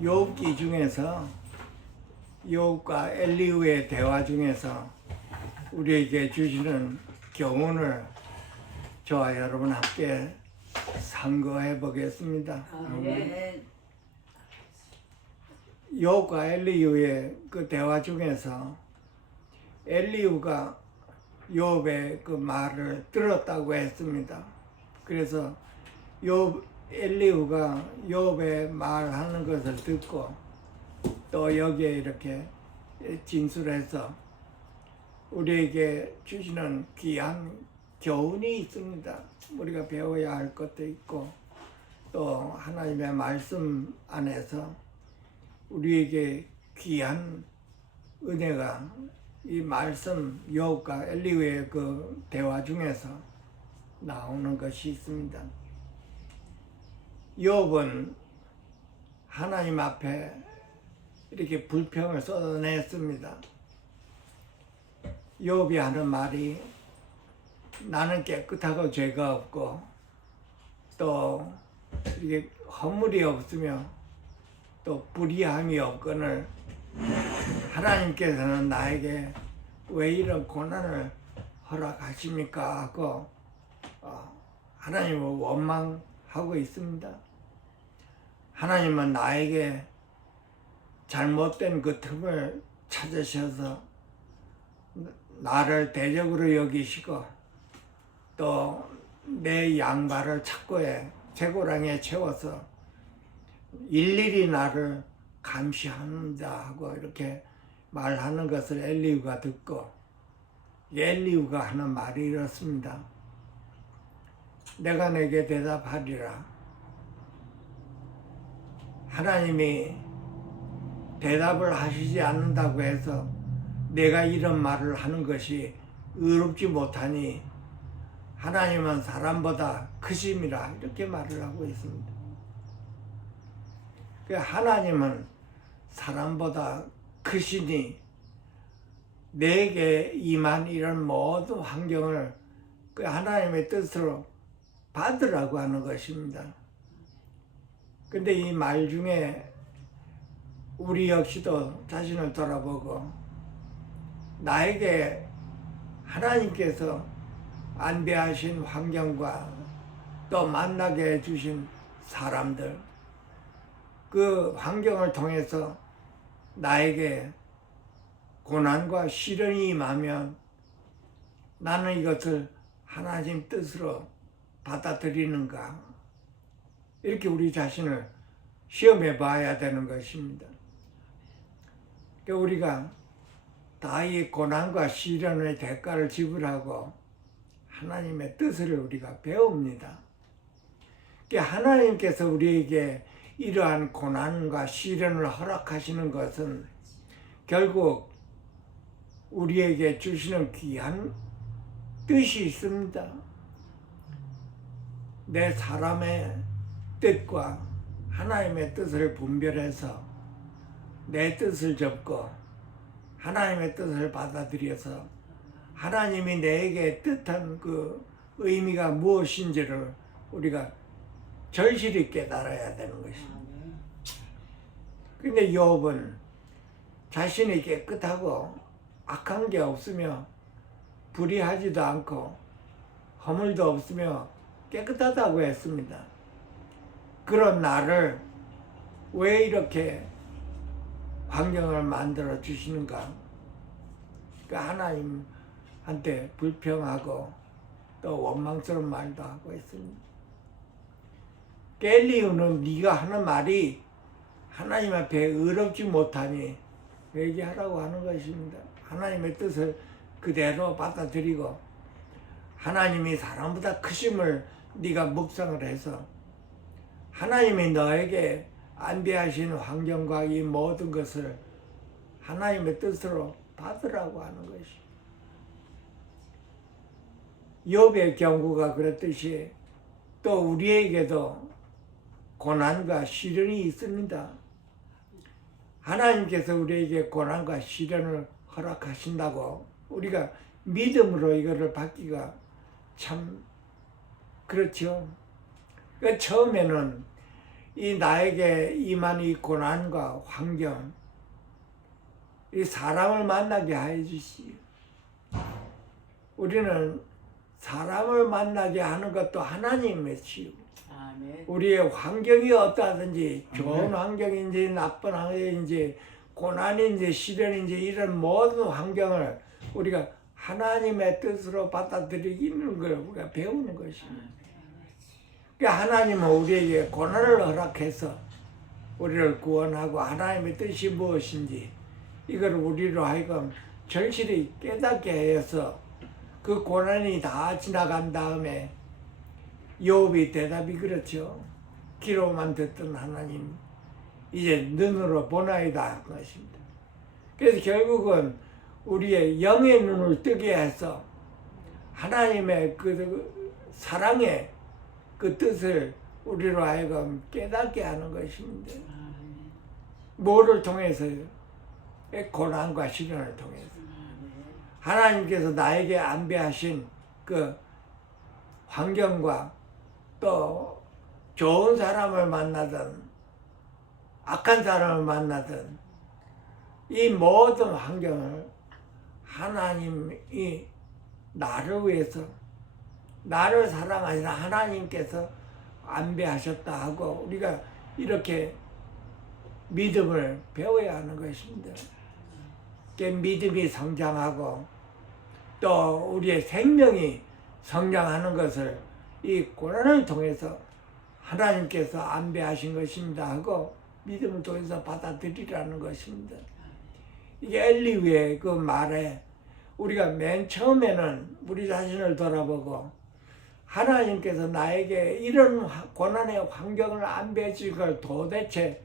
욥기 중에서 욥과 엘리후의 대화 중에서 우리에게 주시는 교훈을 저와 여러분 함께 상고해 보겠습니다. 욥과 엘리후의 그 대화 중에서 엘리후가 욥의 그 말을 들었다고 했습니다. 그래서 엘리후가 욥의 말하는 것을 듣고 또 여기에 이렇게 진술해서 우리에게 주시는 귀한 교훈이 있습니다. 우리가 배워야 할 것도 있고 또 하나님의 말씀 안에서 우리에게 귀한 은혜가 이 말씀 욥과 엘리후의 그 대화 중에서 나오는 것이 있습니다. 욥은 하나님 앞에 이렇게 불평을 쏟아냈습니다. 욥이 하는 말이 나는 깨끗하고 죄가 없고 또 이게 허물이 없으며 또 불의함이 없거늘 하나님께서는 나에게 왜 이런 고난을 허락하십니까 하고 하나님을 원망하고 있습니다. 하나님은 나에게 잘못된 그 틈을 찾으셔서 나를 대적으로 여기시고 또 내 양발을 착고에 재고랑에 채워서 일일이 나를 감시한다 하고 이렇게 말하는 것을 엘리후가 듣고 엘리후가 하는 말이 이렇습니다. 내가 내게 대답하리라. 하나님이 대답을 하시지 않는다고 해서 내가 이런 말을 하는 것이 의롭지 못하니 하나님은 사람보다 크심이라 이렇게 말을 하고 있습니다. 하나님은 사람보다 크시니 내게 임한 이런 모든 환경을 그 하나님의 뜻으로 받으라고 하는 것입니다. 근데 이 말 중에 우리 역시도 자신을 돌아보고 나에게 하나님께서 안배하신 환경과 또 만나게 해주신 사람들 그 환경을 통해서 나에게 고난과 시련이 임하면 나는 이것을 하나님 뜻으로 받아들이는가 이렇게 우리 자신을 시험해 봐야 되는 것입니다. 우리가 다 이 고난과 시련의 대가를 지불하고 하나님의 뜻을 우리가 배웁니다. 하나님께서 우리에게 이러한 고난과 시련을 허락하시는 것은 결국 우리에게 주시는 귀한 뜻이 있습니다. 내 사람의 뜻과 하나님의 뜻을 분별해서 내 뜻을 접고 하나님의 뜻을 받아들여서 하나님이 내게 뜻한 그 의미가 무엇인지를 우리가 절실히 깨달아야 되는 것입니다. 근데 욥은 자신이 깨끗하고 악한 게 없으며 불의하지도 않고 허물도 없으며 깨끗하다고 했습니다. 그런 나를 왜 이렇게 환경을 만들어 주시는가? 하나님한테 불평하고 또 원망스러운 말도 하고 있습니다. 엘리후는 네가 하는 말이 하나님 앞에 의롭지 못하니 회개하라고 하는 것입니다. 하나님의 뜻을 그대로 받아들이고 하나님이 사람보다 크심을 네가 묵상을 해서 하나님이 너에게 안배하신 환경과 이 모든 것을 하나님의 뜻으로 받으라고 하는 것이. 욥의 경우가 그랬듯이 또 우리에게도 고난과 시련이 있습니다. 하나님께서 우리에게 고난과 시련을 허락하신다고 우리가 믿음으로 이거를 받기가 참 그렇죠. 그러니까 처음에는 이 나에게 임한 이 고난과 환경, 이 사람을 만나게 하여 주시오. 우리는 사람을 만나게 하는 것도 하나님의 치유. 아멘. 우리의 환경이 어떠하든지 좋은 환경인지 나쁜 환경인지 고난인지 시련인지 이런 모든 환경을 우리가 하나님의 뜻으로 받아들이는 걸 우리가 배우는 것입니다. 그러니까 하나님은 우리에게 고난을 허락해서 우리를 구원하고 하나님의 뜻이 무엇인지 이걸 우리로 하여금 절실히 깨닫게 해서 그 고난이 다 지나간 다음에 욥이 대답이 그렇죠. 귀로만 듣던 하나님 이제 눈으로 보나이다 한 것입니다. 그래서 결국은 우리의 영의 눈을 뜨게 해서 하나님의 그 사랑의 그 뜻을 우리로 하여금 깨닫게 하는 것입니다. 뭐를 통해서요? 고난과 시련을 통해서. 하나님께서 나에게 안배하신 그 환경과 또 좋은 사람을 만나든 악한 사람을 만나든 이 모든 환경을 하나님이 나를 위해서 나를 사랑하시는 하나님께서 안배하셨다 하고 우리가 이렇게 믿음을 배워야 하는 것입니다. 믿음이 성장하고 또 우리의 생명이 성장하는 것을 이 고난을 통해서 하나님께서 안배하신 것입니다 하고 믿음을 통해서 받아들이라는 것입니다. 이게 엘리후의 그 말에 우리가 맨 처음에는 우리 자신을 돌아보고 하나님께서 나에게 이런 고난의 환경을 안배해 주신 걸 도대체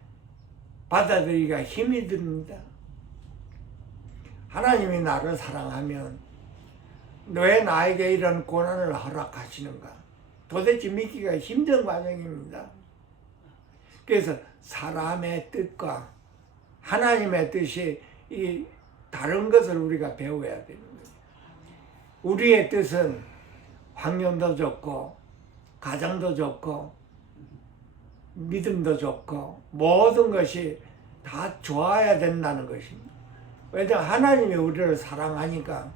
받아들이기가 힘이 듭니다. 하나님이 나를 사랑하면 왜 나에게 이런 고난을 허락하시는가? 도대체 믿기가 힘든 과정입니다. 그래서 사람의 뜻과 하나님의 뜻이 이 다른 것을 우리가 배워야 되는 거예요. 우리의 뜻은 환경도 좋고 가정도 좋고 믿음도 좋고 모든 것이 다 좋아야 된다는 것입니다. 왜냐하면 하나님이 우리를 사랑하니까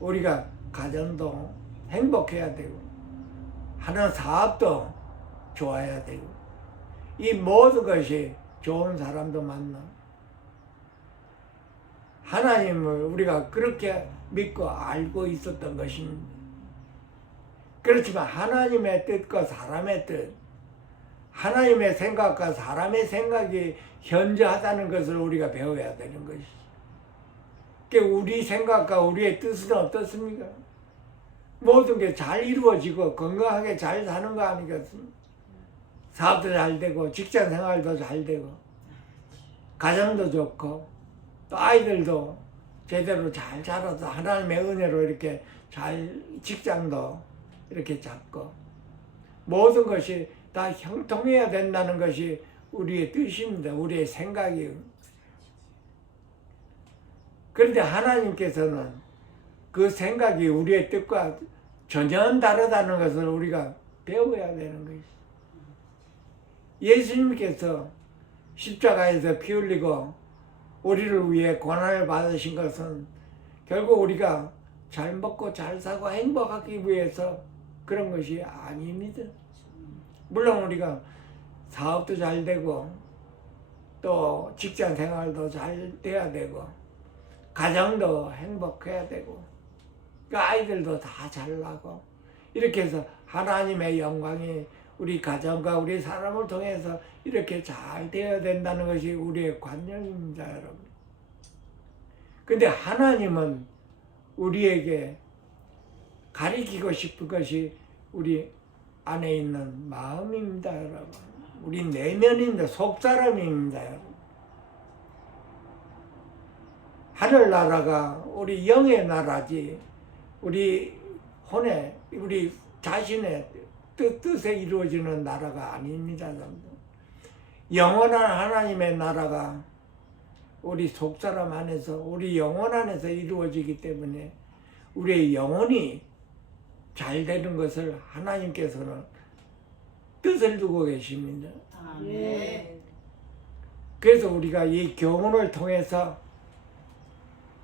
우리가 가정도 행복해야 되고 하는 사업도 좋아야 되고 이 모든 것이 좋은 사람도 만나 하나님을 우리가 그렇게 믿고 알고 있었던 것입니다. 그렇지만 하나님의 뜻과 사람의 뜻 하나님의 생각과 사람의 생각이 현저하다는 것을 우리가 배워야 되는 것이죠. 그러니까 우리 생각과 우리의 뜻은 어떻습니까? 모든 게 잘 이루어지고 건강하게 잘 사는 거 아니겠습니까? 사업도 잘 되고 직장 생활도 잘 되고 가정도 좋고 또 아이들도 제대로 잘 자라서 하나님의 은혜로 이렇게 잘 직장도 이렇게 잡고 모든 것이 다 형통해야 된다는 것이 우리의 뜻입니다. 우리의 생각이에요. 그런데 하나님께서는 그 생각이 우리의 뜻과 전혀 다르다는 것을 우리가 배워야 되는 것이죠. 예수님께서 십자가에서 피 흘리고 우리를 위해 고난을 받으신 것은 결국 우리가 잘 먹고 잘 사고 행복하기 위해서 그런 것이 아닙니다. 물론 우리가 사업도 잘 되고 또 직장 생활도 잘 돼야 되고 가정도 행복해야 되고 그 아이들도 다 잘나고 이렇게 해서 하나님의 영광이 우리 가정과 우리 사람을 통해서 이렇게 잘 되어야 된다는 것이 우리의 관념입니다, 여러분. 근데 하나님은 우리에게 가리키고 싶은 것이 우리 안에 있는 마음입니다, 여러분. 우리 내면입니다. 속사람입니다, 여러분. 하늘나라가 우리 영의 나라지 우리 혼의 우리 자신의 뜻에 이루어지는 나라가 아닙니다. 영원한 하나님의 나라가 우리 속사람 안에서 우리 영혼 안에서 이루어지기 때문에 우리의 영혼이 잘 되는 것을 하나님께서는 뜻을 두고 계십니다. 아멘. 그래서 우리가 이 교훈을 통해서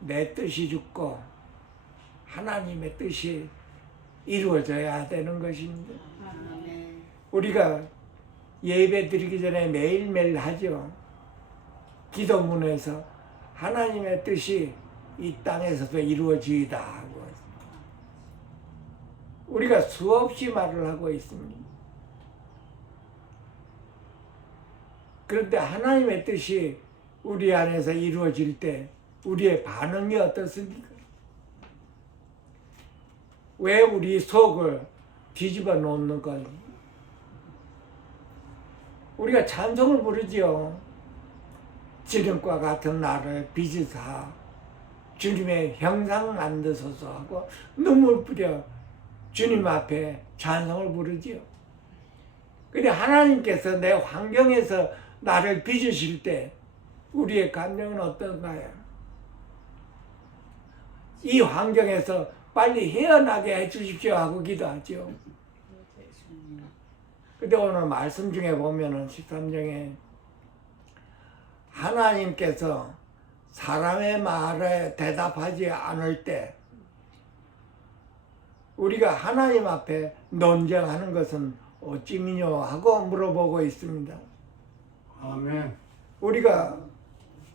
내 뜻이 죽고 하나님의 뜻이 이루어져야 되는 것입니다. 아멘. 우리가 예배 드리기 전에 매일매일 하죠. 기도문에서 하나님의 뜻이 이 땅에서도 이루어지이다 하고 우리가 수없이 말을 하고 있습니다. 그런데 하나님의 뜻이 우리 안에서 이루어질 때 우리의 반응이 어떻습니까? 왜 우리 속을 뒤집어 놓는 걸? 우리가 찬송을 부르지요. 지름과 같은 나를 빚으사 주님의 형상 만드소서 하고 눈물 뿌려 주님 앞에 찬송을 부르지요. 근데 하나님께서 내 환경에서 나를 빚으실 때 우리의 감정은 어떤가요? 이 환경에서 빨리 헤어나게 해주십시오 하고 기도하죠. 근데 오늘 말씀 중에 보면은 13장에 하나님께서 사람의 말에 대답하지 않을 때 우리가 하나님 앞에 논쟁하는 것은 어찌미뇨 하고 물어보고 있습니다. 아멘. 우리가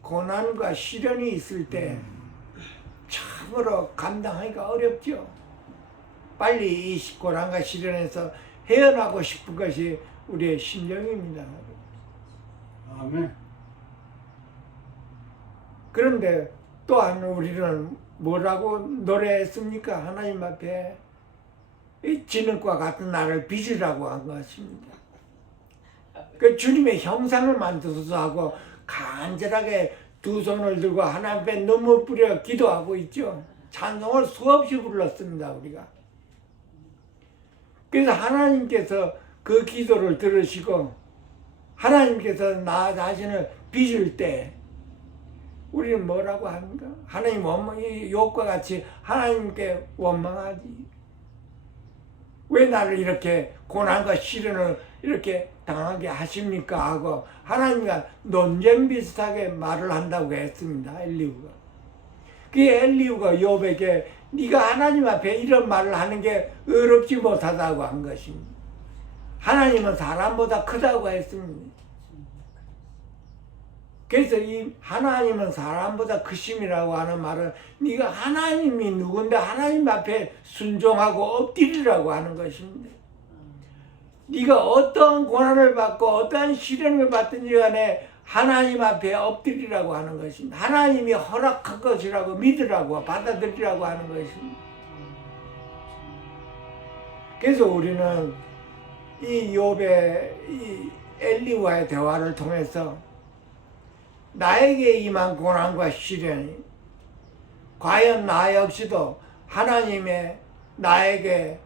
고난과 시련이 있을 때 참으로 감당하기가 어렵죠. 빨리 이 고난과 시련에서 헤어나고 싶은 것이 우리의 심정입니다. 아멘. 그런데 또한 우리는 뭐라고 노래했습니까? 하나님 앞에 이 지능과 같은 나를 빚으라고 한 것입니다. 그 주님의 형상을 만들어서 하고 간절하게 두 손을 들고 하나님 앞에 눈물 뿌려 기도하고 있죠. 찬송을 수없이 불렀습니다, 우리가. 그래서 하나님께서 그 기도를 들으시고 하나님께서 나 자신을 빚을 때 우리는 뭐라고 합니까? 하나님 원망이 욥과 같이 하나님께 원망하지. 왜 나를 이렇게 고난과 시련을 이렇게 당하게 하십니까? 하고 하나님과 논쟁 비슷하게 말을 한다고 했습니다. 엘리후가. 그 엘리후가 욥에게 네가 하나님 앞에 이런 말을 하는 게 어렵지 못하다고 한 것입니다. 하나님은 사람보다 크다고 했습니다. 그래서 이 하나님은 사람보다 크심이라고 하는 말은 네가 하나님이 누군데 하나님 앞에 순종하고 엎드리라고 하는 것입니다. 네가 어떠한 고난을 받고 어떠한 시련을 받든지 간에 하나님 앞에 엎드리라고 하는 것입니다. 하나님이 허락한 것이라고 믿으라고 받아들이라고 하는 것입니다. 그래서 우리는 이 욥의 이 엘리와의 대화를 통해서 나에게 임한 고난과 시련이 과연 나 역시도 하나님의 나에게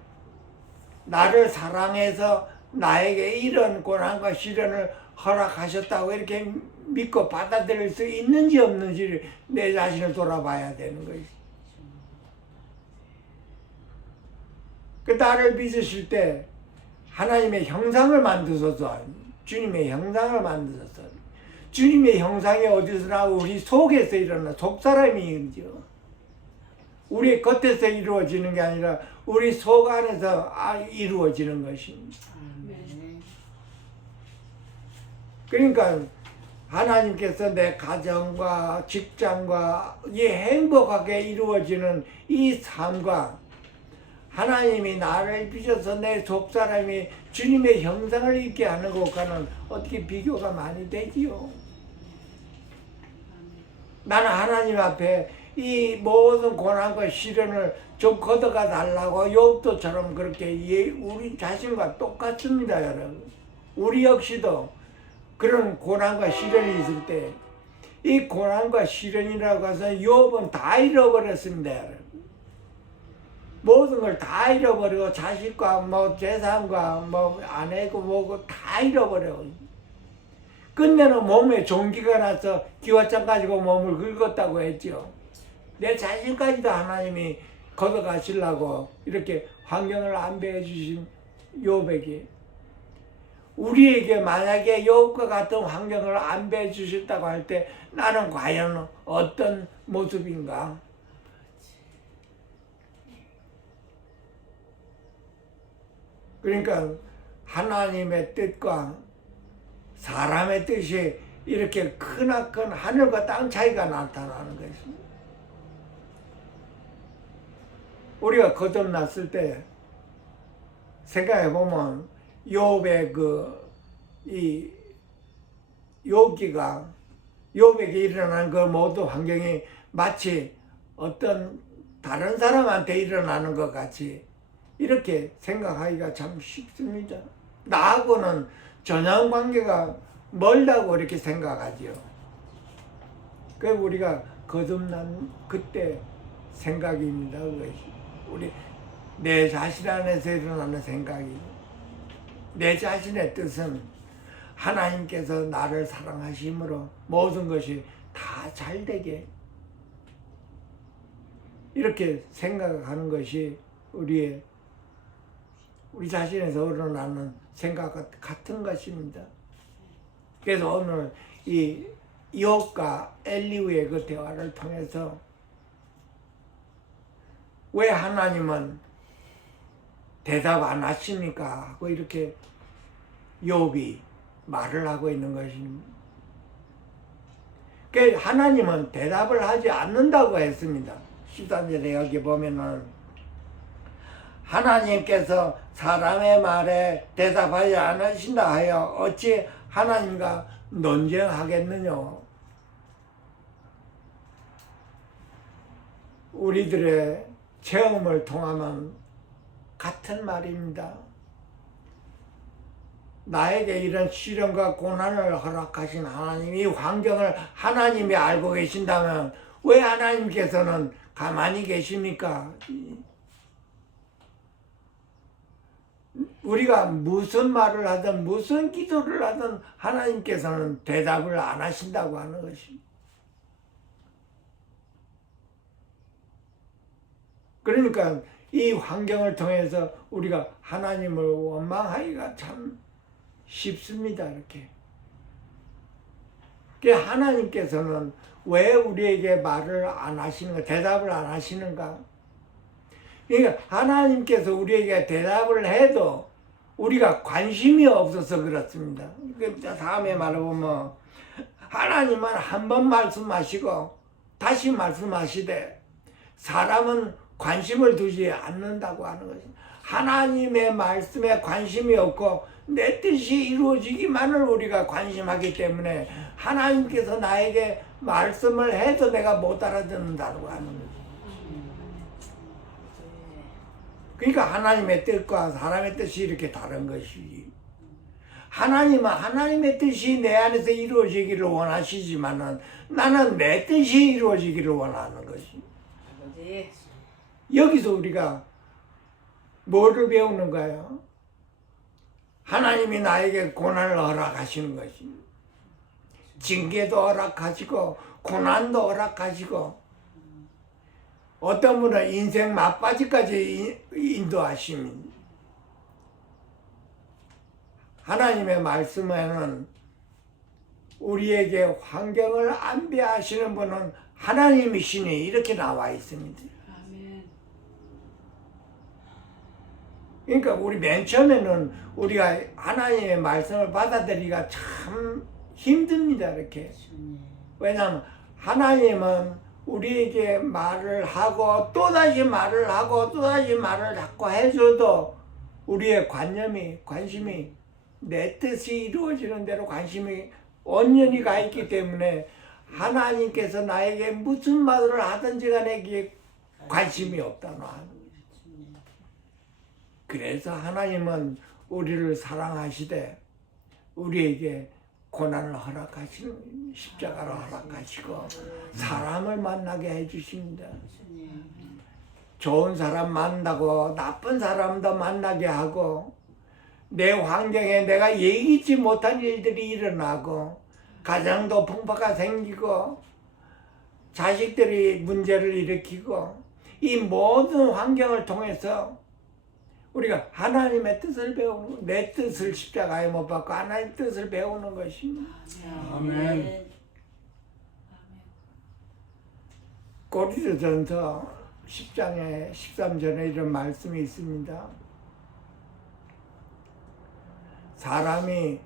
나를 사랑해서 나에게 이런 고난과 시련을 허락하셨다고 이렇게 믿고 받아들일 수 있는지 없는지를 내 자신을 돌아봐야 되는 것이. 그 나를 빚으실 때 하나님의 형상을 만드소서, 주님의 형상을 만드소서. 주님의 형상이 어디서 나고 우리 속에서 일어나 속사람이죠. 우리 겉에서 이루어지는 게 아니라 우리 속 안에서 이루어지는 것입니다. 그러니까 하나님께서 내 가정과 직장과 이 행복하게 이루어지는 이 삶과 하나님이 나를 빚어서 내 속사람이 주님의 형상을 입게 하는 것과는 어떻게 비교가 많이 되지요? 나는 하나님 앞에 이 모든 고난과 시련을 좀 걷어가 달라고 욥도처럼 그렇게 우리 자신과 똑같습니다, 여러분. 우리 역시도 그런 고난과 시련이 있을 때 이 고난과 시련이라고 해서 욥은 다 잃어버렸습니다, 여러분. 모든 걸 다 잃어버리고 자식과 뭐 재산과 뭐 아내고 뭐고 다 잃어버려. 끝내는 몸에 종기가 나서 기와장 가지고 몸을 긁었다고 했죠. 내 자신까지도 하나님이 걷어가시려고 이렇게 환경을 안배해 주신 욥에게 우리에게 만약에 욥과 같은 환경을 안배해 주셨다고 할 때 나는 과연 어떤 모습인가? 그러니까 하나님의 뜻과 사람의 뜻이 이렇게 크나큰 하늘과 땅 차이가 나타나는 것입니다. 우리가 거듭났을 때 생각해 보면 욥의 이 욥에게 일어난 그 모든 환경이 마치 어떤 다른 사람한테 일어나는 것 같이 이렇게 생각하기가 참 쉽습니다. 나하고는 전혀 관계가 멀다고 이렇게 생각하지요. 그 우리가 거듭난 그때 생각입니다. 그것이 우리 내 자신 안에서 일어나는 생각이, 내 자신의 뜻은 하나님께서 나를 사랑하심으로 모든 것이 다 잘되게 이렇게 생각하는 것이 우리 자신에서 우러나는 생각과 같은 것입니다. 그래서 오늘 이 욥과 엘리후의 그 대화를 통해서 왜 하나님은 대답 안 하십니까? 하고 이렇게 욥이 말을 하고 있는 것입니다. 그 하나님은 대답을 하지 않는다고 했습니다. 13절에 여기 보면은 하나님께서 사람의 말에 대답하지 않으신다 하여 어찌 하나님과 논쟁하겠느냐. 우리들의 체험을 통하면 같은 말입니다. 나에게 이런 시련과 고난을 허락하신 하나님, 이 환경을 하나님이 알고 계신다면 왜 하나님께서는 가만히 계십니까? 우리가 무슨 말을 하든 무슨 기도를 하든 하나님께서는 대답을 안 하신다고 하는 것입니다. 그러니까 이 환경을 통해서 우리가 하나님을 원망하기가 참 쉽습니다. 이렇게. 하나님께서는 왜 우리에게 말을 안 하시는가, 대답을 안 하시는가? 그러니까 하나님께서 우리에게 대답을 해도 우리가 관심이 없어서 그렇습니다. 다음에 말해보면 하나님은 한 번 말씀하시고 다시 말씀하시되 사람은 관심을 두지 않는다고 하는 것입니다. 하나님의 말씀에 관심이 없고 내 뜻이 이루어지기만을 우리가 관심하기 때문에 하나님께서 나에게 말씀을 해도 내가 못 알아듣는다고 하는 거죠. 그러니까 하나님의 뜻과 사람의 뜻이 이렇게 다른 것이지. 하나님은 하나님의 뜻이 내 안에서 이루어지기를 원하시지만은 나는 내 뜻이 이루어지기를 원하는 것이. 여기서 우리가 뭐를 배우는가요? 하나님이 나에게 고난을 허락하시는 것입니다. 징계도 허락하시고 고난도 허락하시고 어떤 분은 인생 막바지까지 인도하십니다. 하나님의 말씀에는 우리에게 환경을 안배하시는 분은 하나님이시니 이렇게 나와 있습니다. 그러니까 우리 맨 처음에는 우리가 하나님의 말씀을 받아들이기가 참 힘듭니다. 이렇게. 왜냐하면 하나님은 우리에게 말을 하고 또다시 말을 하고 또다시 말을 자꾸 해줘도 우리의 관심이 내 뜻이 이루어지는 대로 관심이 온전히 가 있기 때문에 하나님께서 나에게 무슨 말을 하든지 간에 관심이 없다는 하는 거죠. 그래서 하나님은 우리를 사랑하시되 우리에게 고난을 허락하시는 십자가를 허락하시고 사람을 만나게 해주십니다. 좋은 사람 만나고 나쁜 사람도 만나게 하고 내 환경에 내가 예기치 못한 일들이 일어나고 가정도 풍파가 생기고 자식들이 문제를 일으키고 이 모든 환경을 통해서 우리가 하나님의 뜻을 배우는, 내 뜻을 십자가에 못 박고 하나님 뜻을 배우는 것입니다. 아멘. 고린도전서 10장에 13절에 이런 말씀이 있습니다. 사람이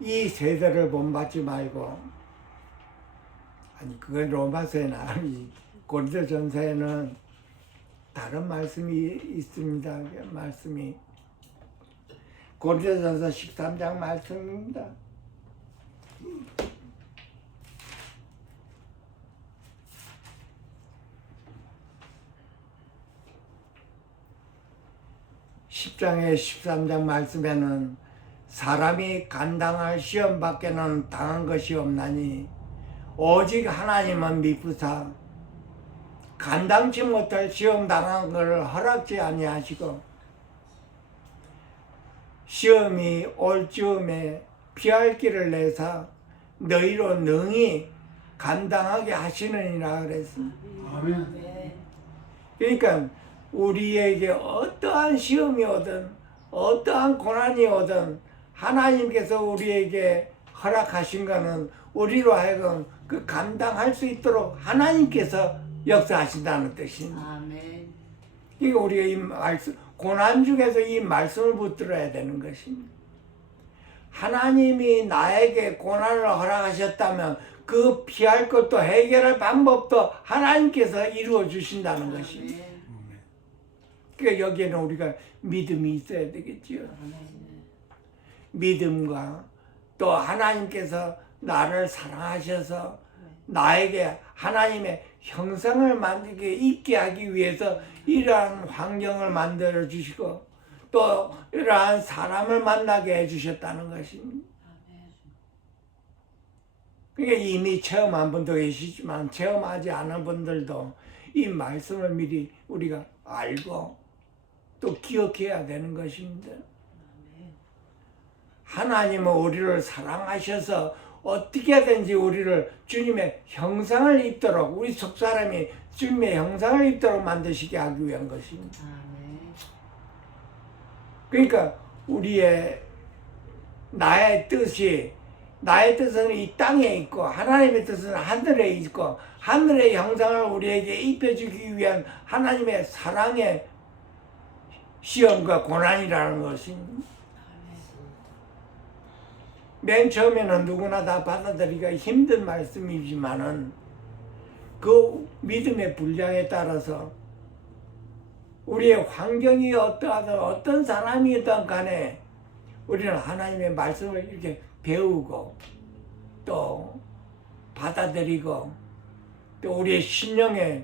이 세대를 본받지 말고, 아니 그건 로마서에는 아니 고린도전서에는 다른 말씀이 있습니다. 말씀이 고린도전서 13장 말씀입니다. (10장에) 13장 말씀에는 사람이 감당할 시험 밖에는 당한 것이 없나니 오직 하나님은 미쁘사 감당치 못할 시험 당한 것을 허락지 아니하시고 시험이 올 즈음에 피할 길을 내사 너희로 능히 감당하게 하시느니라 그랬습니다. 아멘. 그러니까 우리에게 어떠한 시험이 오든 어떠한 고난이 오든 하나님께서 우리에게 허락하신 것은 우리로 하여금 그 감당할 수 있도록 하나님께서 역사하신다는 뜻입니다. 아멘. 그러니까 우리가 이 말씀, 고난 중에서 이 말씀을 붙들어야 되는 것입니다. 하나님이 나에게 고난을 허락하셨다면 그 피할 것도 해결할 방법도 하나님께서 이루어 주신다는 것입니다. 아멘. 그러니까 여기에는 우리가 믿음이 있어야 되겠지요. 믿음과 또 하나님께서 나를 사랑하셔서 나에게 하나님의 형상을 만들게 있게 하기 위해서 이러한 환경을 만들어 주시고 또 이러한 사람을 만나게 해 주셨다는 것입니다. 그러니까 이미 체험한 분도 계시지만 체험하지 않은 분들도 이 말씀을 미리 우리가 알고 또 기억해야 되는 것입니다. 하나님은 우리를 사랑하셔서 어떻게든지 우리를 주님의 형상을 입도록 우리 속사람이 주님의 형상을 입도록 만드시게 하기 위한 것입니다. 그러니까 나의 뜻은 이 땅에 있고 하나님의 뜻은 하늘에 있고 하늘의 형상을 우리에게 입혀주기 위한 하나님의 사랑의 시험과 고난이라는 것입니다. 맨 처음에는 누구나 다 받아들이기가 힘든 말씀이지만은 그 믿음의 분량에 따라서 우리의 환경이 어떠하든 어떤 사람이든 간에 우리는 하나님의 말씀을 이렇게 배우고 또 받아들이고 또 우리의 심령에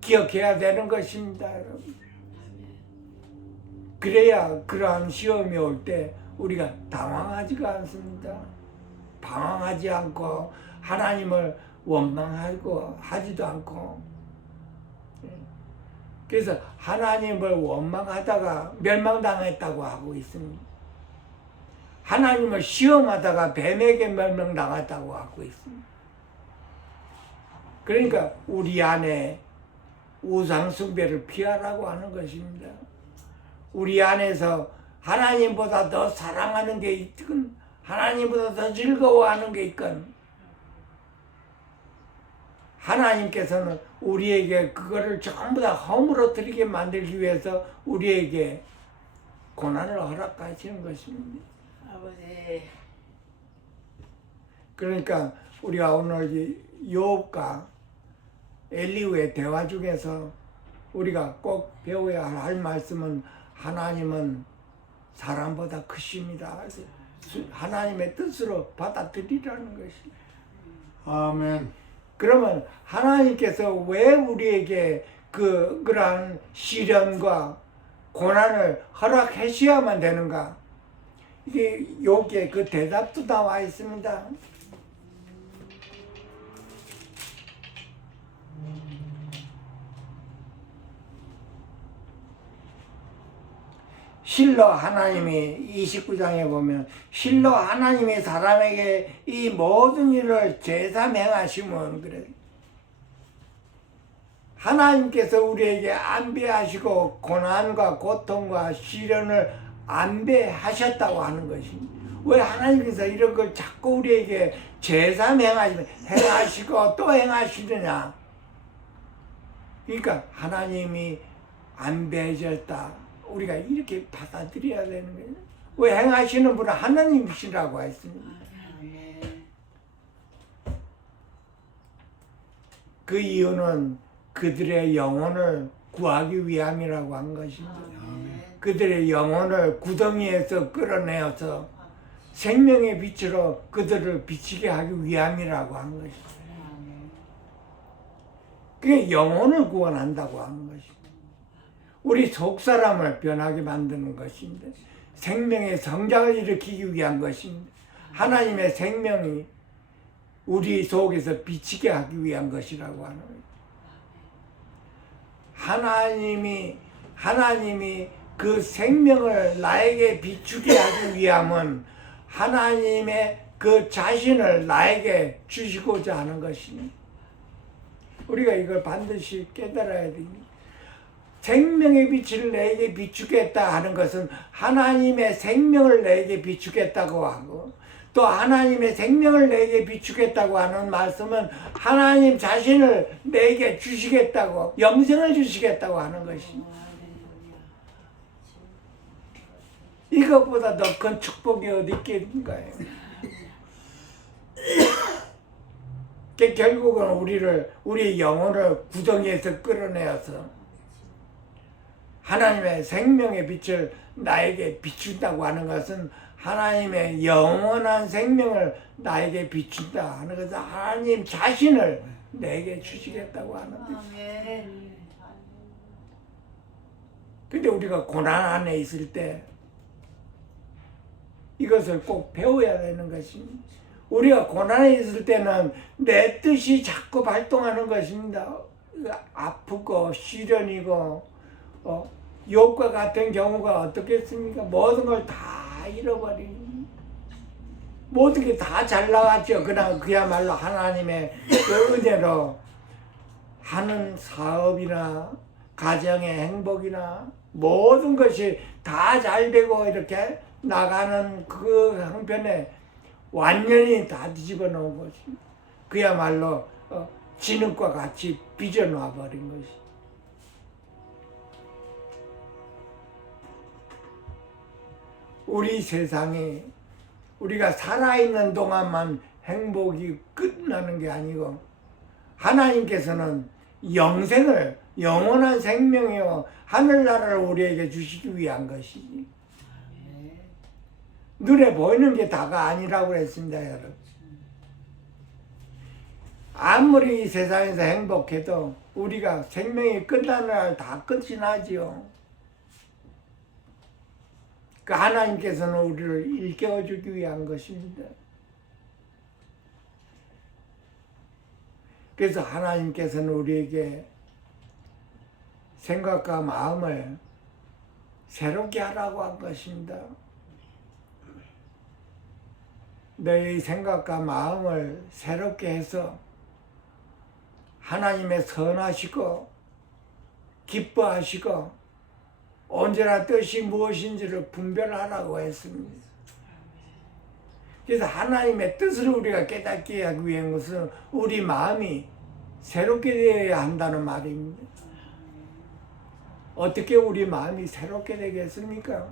기억해야 되는 것입니다, 여러분. 그래야 그러한 시험이 올 때 우리가 당황하지가 않습니다. 방황하지 않고 하나님을 원망하고 하지도 않고 그래서 하나님을 원망하다가 멸망당했다고 하고 있습니다. 하나님을 시험하다가 뱀에게 멸망당했다고 하고 있습니다. 그러니까 우리 안에 우상숭배를 피하라고 하는 것입니다. 우리 안에서 하나님보다 더 사랑하는 게 있건 하나님보다 더 즐거워하는 게 있건 하나님께서는 우리에게 그거를 전부 다 허물어뜨리게 만들기 위해서 우리에게 고난을 허락하시는 것입니다. 아버지. 그러니까 우리가 오늘 욥과 엘리후의 대화 중에서 우리가 꼭 배워야 할 말씀은 하나님은 사람보다 크십니다. 하나님의 뜻으로 받아들이라는 것입니다. 아멘. 그러면 하나님께서 왜 우리에게 그러한 시련과 고난을 허락하셔야만 되는가? 이게 여기에 그 대답도 나와 있습니다. 실로 하나님이 29장에 보면 실로 하나님이 사람에게 이 모든 일을 제삼 행하시면 그래. 하나님께서 우리에게 안배하시고 고난과 고통과 시련을 안배하셨다고 하는 것입니다. 왜 하나님께서 이런 걸 자꾸 우리에게 제3 행하시고 또 행하시느냐? 그러니까 하나님이 안배하셨다. 우리가 이렇게 받아들여야 되는 거예요. 왜 행하시는 분은 하나님이시라고 했습니다. 아멘. 그 이유는 그들의 영혼을 구하기 위함이라고 한 것입니다. 아멘. 그들의 영혼을 구덩이에서 끌어내어서 생명의 빛으로 그들을 비치게 하기 위함이라고 한 것입니다. 아멘. 그게 영혼을 구원한다고 하는 것입니다. 우리 속사람을 변하게 만드는 것입니다. 생명의 성장을 일으키기 위한 것입니다. 하나님의 생명이 우리 속에서 비치게 하기 위한 것이라고 하는 거예요. 하나님이 그 생명을 나에게 비추게 하기 위함은 하나님의 그 자신을 나에게 주시고자 하는 것입니다. 우리가 이걸 반드시 깨달아야 됩니다. 생명의 빛을 내게 비추겠다 하는 것은 하나님의 생명을 내게 비추겠다고 하고, 또 하나님의 생명을 내게 비추겠다고 하는 말씀은 하나님 자신을 내게 주시겠다고, 영생을 주시겠다고 하는 것입니다. 이것보다 더 큰 축복이 어디 있겠는가요? 결국은 우리 영혼을 구덩이에서 끌어내어서 하나님의 생명의 빛을 나에게 비춘다고 하는 것은 하나님의 영원한 생명을 나에게 비춘다 하는 것은 하나님 자신을 내게 주시겠다고 하는 것입니다. 아멘. 근데 우리가 고난 안에 있을 때 이것을 꼭 배워야 되는 것입니다. 우리가 고난에 있을 때는 내 뜻이 자꾸 발동하는 것입니다. 아프고 시련이고 욥과 같은 경우가 어떻겠습니까? 모든 걸 다 잃어버린, 모든 게 다 잘 나갔죠. 그야말로 하나님의 그 은혜로 하는 사업이나 가정의 행복이나 모든 것이 다 잘 되고 이렇게 나가는 그 형편에 완전히 다 뒤집어 놓은 것이, 그야말로 진흙과 같이 빚어 놔 버린 것이. 우리 세상에 우리가 살아있는 동안만 행복이 끝나는 게 아니고, 하나님께서는 영생을, 영원한 생명이요 하늘나라를 우리에게 주시기 위한 것이지, 눈에 보이는 게 다가 아니라고 했습니다, 여러분. 아무리 이 세상에서 행복해도 우리가 생명이 끝나는 날 다 끝이 나지요. 그 하나님께서는 우리를 일깨워주기 위한 것입니다. 그래서 하나님께서는 우리에게 생각과 마음을 새롭게 하라고 한 것입니다. 너의 생각과 마음을 새롭게 해서 하나님의 선하시고 기뻐하시고 언제나 뜻이 무엇인지를 분별하라고 했습니다. 그래서 하나님의 뜻을 우리가 깨닫게 하기 위한 것은 우리 마음이 새롭게 되어야 한다는 말입니다. 어떻게 우리 마음이 새롭게 되겠습니까?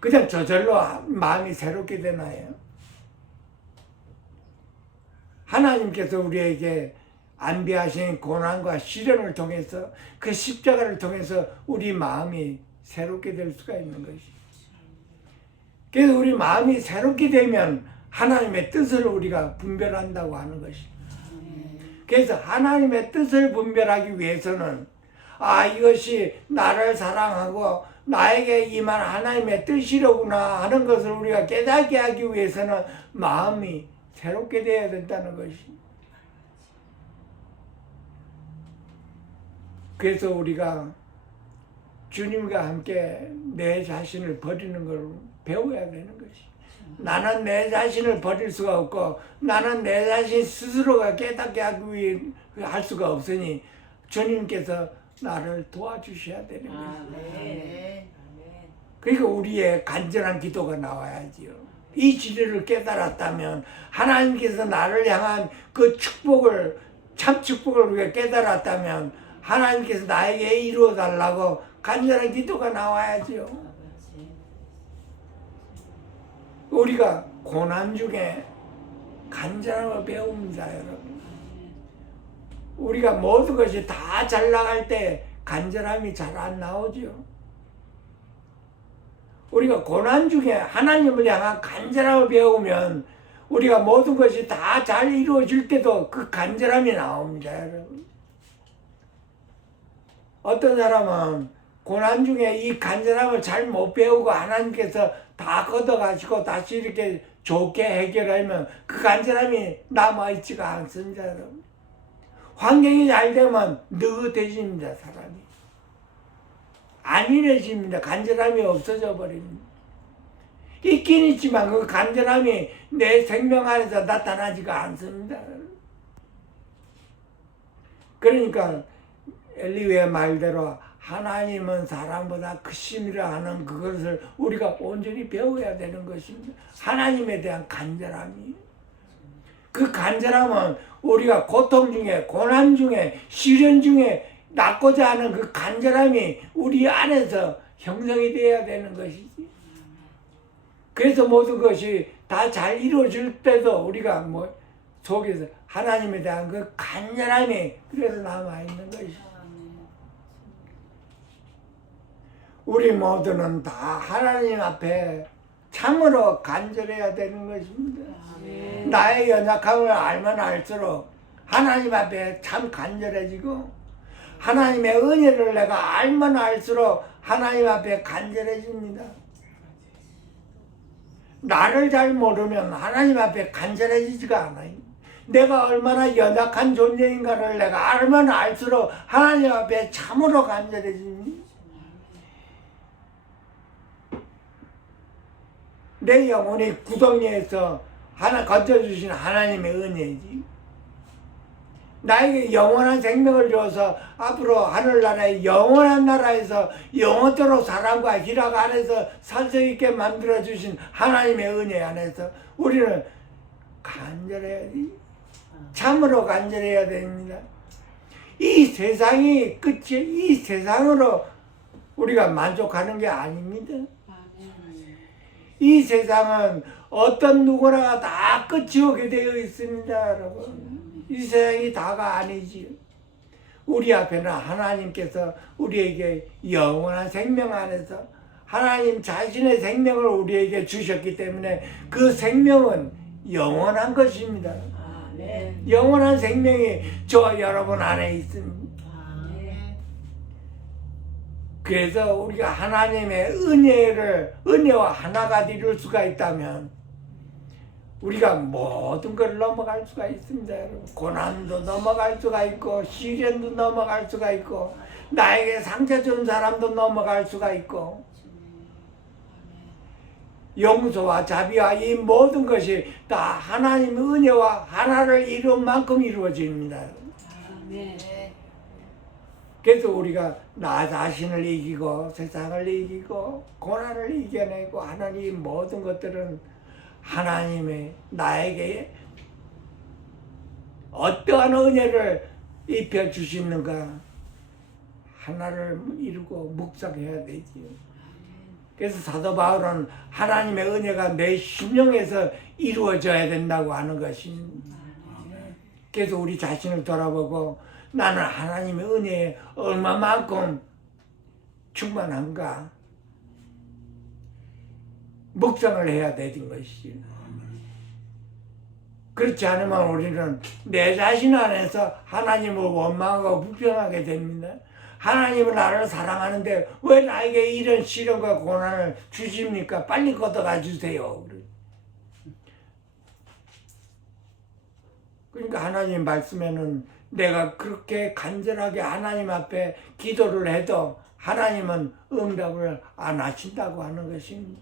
그냥 저절로 마음이 새롭게 되나요? 하나님께서 우리에게 안배하신 고난과 시련을 통해서, 그 십자가를 통해서 우리 마음이 새롭게 될 수가 있는 것이죠. 그래서 우리 마음이 새롭게 되면 하나님의 뜻을 우리가 분별한다고 하는 것이죠. 그래서 하나님의 뜻을 분별하기 위해서는 이것이 나를 사랑하고 나에게 임한 하나님의 뜻이로구나 하는 것을 우리가 깨닫게 하기 위해서는 마음이 새롭게 되어야 된다는 것입니다. 그래서 우리가 주님과 함께 내 자신을 버리는 걸 배워야 되는 것이. 나는 내 자신을 버릴 수가 없고 나는 내 자신 스스로가 깨닫게 하기 위해 할 수가 없으니 주님께서 나를 도와주셔야 되는 거예요. 아멘. 그러니까 우리의 간절한 기도가 나와야지요. 이 진리를 깨달았다면 하나님께서 나를 향한 그 축복을 참 축복을 우리가 깨달았다면 하나님께서 나에게 이루어 달라고 간절한 기도가 나와야지요. 우리가 고난 중에 간절함을 배웁니다, 여러분. 우리가 모든 것이 다 잘 나갈 때 간절함이 잘 안 나오죠. 우리가 고난 중에 하나님을 향한 간절함을 배우면 우리가 모든 것이 다 잘 이루어질 때도 그 간절함이 나옵니다, 여러분. 어떤 사람은 고난 중에 이 간절함을 잘 못 배우고 하나님께서 다 걷어가시고 다시 이렇게 좋게 해결하면 그 간절함이 남아있지가 않습니다, 여러분. 환경이 잘 되면 느긋해집니다, 사람이. 안일해집니다. 간절함이 없어져 버립니다. 있긴 있지만 그 간절함이 내 생명 안에서 나타나지가 않습니다. 그러니까 엘리야의 말대로 하나님은 사람보다 크심이라 하는 그것을 우리가 온전히 배워야 되는 것입니다. 하나님에 대한 간절함이. 그 간절함은 우리가 고통 중에 고난 중에 시련 중에 낳고자 하는 그 간절함이 우리 안에서 형성이 되어야 되는 것이지. 그래서 모든 것이 다 잘 이루어질 때도 우리가 속에서 하나님에 대한 그 간절함이 그래서 남아있는 것이지. 우리 모두는 다 하나님 앞에 참으로 간절해야 되는 것입니다. 나의 연약함을 알면 알수록 하나님 앞에 참 간절해지고 하나님의 은혜를 내가 알면 알수록 하나님 앞에 간절해집니다. 나를 잘 모르면 하나님 앞에 간절해지지가 않아요. 내가 얼마나 연약한 존재인가를 내가 알면 알수록 하나님 앞에 참으로 간절해집니다. 내 영혼이 구덩이에서 하나 건져주신 하나님의 은혜지. 나에게 영원한 생명을 줘서 앞으로 하늘나라의 영원한 나라에서 영원토록 사랑과 희락 안에서 살 수 있게 만들어주신 하나님의 은혜 안에서 우리는 간절해야지. 참으로 간절해야 됩니다. 이 세상이 끝이 이 세상으로 우리가 만족하는 게 아닙니다. 이 세상은 어떤 누구나 다 끝이 오게 되어 있습니다, 여러분. 이 세상이 다가 아니지요. 우리 앞에는 하나님께서 우리에게 영원한 생명 안에서 하나님 자신의 생명을 우리에게 주셨기 때문에 그 생명은 영원한 것입니다. 영원한 생명이 저와 여러분 안에 있습니다. 그래서 우리가 하나님의 은혜와 하나가 이룰 수가 있다면 우리가 모든 걸 넘어갈 수가 있습니다, 여러분. 고난도 넘어갈 수가 있고 시련도 넘어갈 수가 있고 나에게 상처 준 사람도 넘어갈 수가 있고 용서와 자비와 이 모든 것이 다 하나님의 은혜와 하나를 이룬 만큼 이루어집니다. 그래서 우리가 나 자신을 이기고 세상을 이기고 고난을 이겨내고 하는 이 모든 것들은 하나님의 나에게 어떠한 은혜를 입혀주시는가 하나를 이루고 묵상해야 되지요. 그래서 사도 바울은 하나님의 은혜가 내 심령에서 이루어져야 된다고 하는 것입니다. 그래서 우리 자신을 돌아보고 나는 하나님의 은혜에 얼마만큼 충만한가 묵상을 해야 되는 것이죠. 그렇지 않으면 우리는 내 자신 안에서 하나님을 원망하고 불평하게 됩니다. 하나님은 나를 사랑하는데 왜 나에게 이런 시련과 고난을 주십니까? 빨리 걷어가 주세요. 그러니까 하나님 말씀에는 내가 그렇게 간절하게 하나님 앞에 기도를 해도 하나님은 응답을 안 하신다고 하는 것입니다.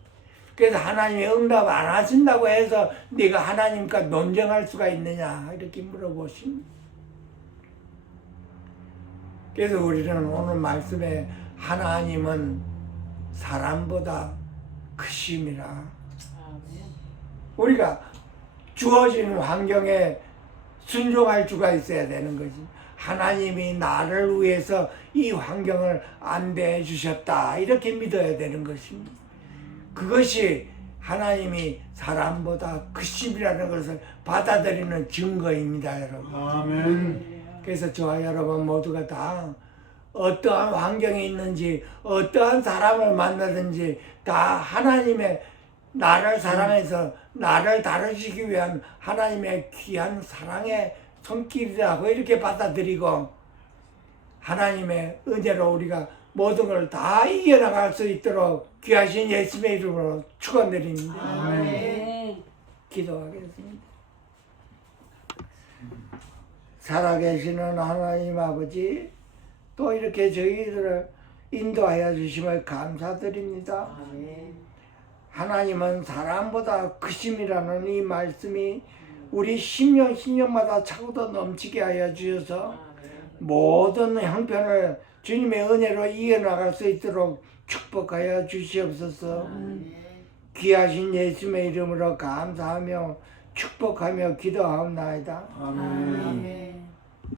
그래서 하나님이 응답 안 하신다고 해서 네가 하나님과 논쟁할 수가 있느냐 이렇게 물어보십니다. 그래서 우리는 오늘 말씀에 하나님은 사람보다 크심이라. 아멘. 우리가 주어진 환경에 순종할 수가 있어야 되는 거지. 하나님이 나를 위해서 이 환경을 안배해 주셨다 이렇게 믿어야 되는 것입니다. 그것이 하나님이 사람보다 크심이라는 것을 받아들이는 증거입니다, 여러분. 아멘. 그래서 저와 여러분 모두가 다 어떠한 환경에 있는지 어떠한 사람을 만나든지 다 하나님의 나를 사랑해서 나를 다루시기 위한 하나님의 귀한 사랑의 손길이라고 이렇게 받아들이고 하나님의 은혜로 우리가 모든 걸 다 이겨나갈 수 있도록 귀하신 예수님의 이름으로 축원드립니다. 아멘. 기도하겠습니다. 살아계시는 하나님 아버지, 또 이렇게 저희들을 인도하여 주심을 감사드립니다. 아멘. 하나님은 사람보다 크심이라는 이 말씀이 우리 심령마다 차고도 넘치게 하여 주셔서 모든 형편을 주님의 은혜로 이어나갈 수 있도록 축복하여 주시옵소서. 귀하신 예수님의 이름으로 감사하며 축복하며 기도하옵나이다. 아멘. 아멘.